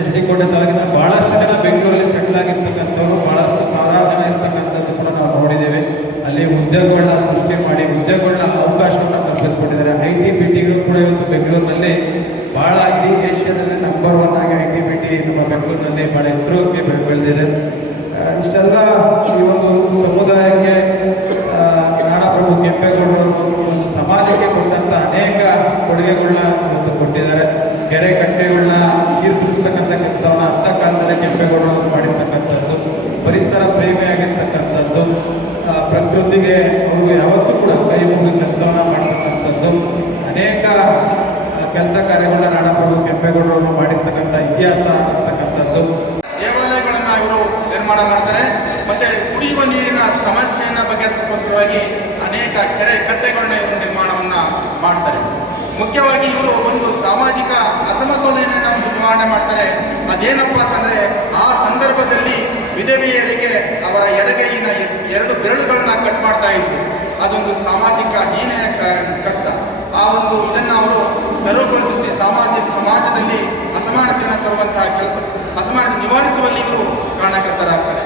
H D ಕೋಟೆ ತಾಲೂಕಿನ ಭಾಳಷ್ಟು ಜನ ಬೆಂಗಳೂರಲ್ಲಿ ಸೆಟ್ಲ್ ಆಗಿರ್ತಕ್ಕಂಥವ್ರು, ಭಾಳಷ್ಟು ಸಾವಿರಾರು ಜನ ಇರ್ತಕ್ಕಂಥದ್ದು ಕೂಡ ನಾವು ನೋಡಿದ್ದೇವೆ. ಅಲ್ಲಿ ಉದ್ಯೋಗಗಳನ್ನ ಸೃಷ್ಟಿ ಮಾಡಿ ಉದ್ಯೋಗಗಳನ್ನ ಅವಕಾಶವನ್ನು ಕಲ್ಪಿಸ್ಕೊಟ್ಟಿದ್ದಾರೆ. IT-BTಗಳು ಕೂಡ ಇವತ್ತು ಬೆಂಗಳೂರಿನಲ್ಲಿ ಭಾಳ ಇಡೀ ಏಷ್ಯಾದಲ್ಲಿ ನಂಬರ್ 1 ಆಗಿ IT-BT ನಮ್ಮ ಬೆಂಗಳೂರಿನಲ್ಲಿ ಭಾಳ ಎತ್ತರಕ್ಕೆ ಬೆಳೆದಿದೆ. ಇಷ್ಟೆಲ್ಲ ಈ ಒಂದು ಸಮುದಾಯಕ್ಕೆ ನಾಡಪ್ರಭು ಕೆಂಪೇಗೌಡರು ಒಂದು ಸಮಾಜಕ್ಕೆ ಕೊಟ್ಟಂಥ ಅನೇಕ ಕೊಡುಗೆಗಳನ್ನ ಇವತ್ತು ಕೊಟ್ಟಿದ್ದಾರೆ. ಕೆರೆ ಕಟ್ಟೆಗಳನ್ನ ನೀರು ತುಂಬಿಸ್ತಕ್ಕಂಥ ಕೆಲಸವನ್ನು ಅಂಥ ಕಾಲದಲ್ಲಿ ಕೆಂಪೇಗೌಡರು ಮಾಡಿರ್ತಕ್ಕಂಥದ್ದು, ಪರಿಸರ ಪ್ರೇಮಿಯಾಗಿರ್ತಕ್ಕಂಥದ್ದು, ಪ್ರಕೃತಿಗೆ ಅವರು ಯಾವತ್ತೂ ಕೂಡ ಕೈ ಮುಗಿದ ಕೆಲಸವನ್ನು ಮಾಡ್ತಕ್ಕಂಥದ್ದು, ಅನೇಕ ಕೆಲಸ ಕಾರ್ಯಗಳನ್ನ ನಾಡಪ್ರಭು ಕೆಂಪೇಗೌಡರು ಮಾಡಿರ್ತಕ್ಕಂಥ ಇತಿಹಾಸ ಅಂತಕ್ಕಂಥದ್ದು. ದೇವಾಲಯಗಳನ್ನು ಇವರು ನಿರ್ಮಾಣ ಮಾಡ್ತಾರೆ. ಮತ್ತೆ ಕುಡಿಯುವ ನೀರಿನ ಸಮಸ್ಯೆಯನ್ನು ಬಗೆಹರಿಸೋಸ್ಕರವಾಗಿ ಅನೇಕ ಕೆರೆ ಕಟ್ಟೆಗಳನ್ನ ಇವರು ನಿರ್ಮಾಣವನ್ನು ಮಾಡ್ತಾರೆ. ಮುಖ್ಯವಾಗಿ ಇವರು ಒಂದು ಸಾಮಾಜಿಕ ಅಸಮತೋಲನೆಯನ್ನು ಒಂದು ನಿವಾರಣೆ ಮಾಡ್ತಾರೆ. ಅದೇನಪ್ಪ ಅಂತಂದರೆ, ಆ ಸಂದರ್ಭದಲ್ಲಿ ವಿಧವೆಯರಿಗೆ ಅವರ ಎಡಗೈಯಿನ 2 ಬೆರಳುಗಳನ್ನ ಕಟ್ ಮಾಡ್ತಾ ಇದ್ರು. ಅದೊಂದು ಸಾಮಾಜಿಕ ಹೀನೆಯ ಕರ್ತ. ಆ ಒಂದು ಇದನ್ನು ಅವರು ತೆರವುಗೊಳಿಸಿ ಸಮಾಜದಲ್ಲಿ ಅಸಮಾನತೆಯನ್ನು ತರುವಂತಹ ಕೆಲಸ, ಅಸಮಾನತೆ ನಿವಾರಿಸುವಲ್ಲಿ ಇವರು ಕಾರಣಕರ್ತರಾಗ್ತಾರೆ.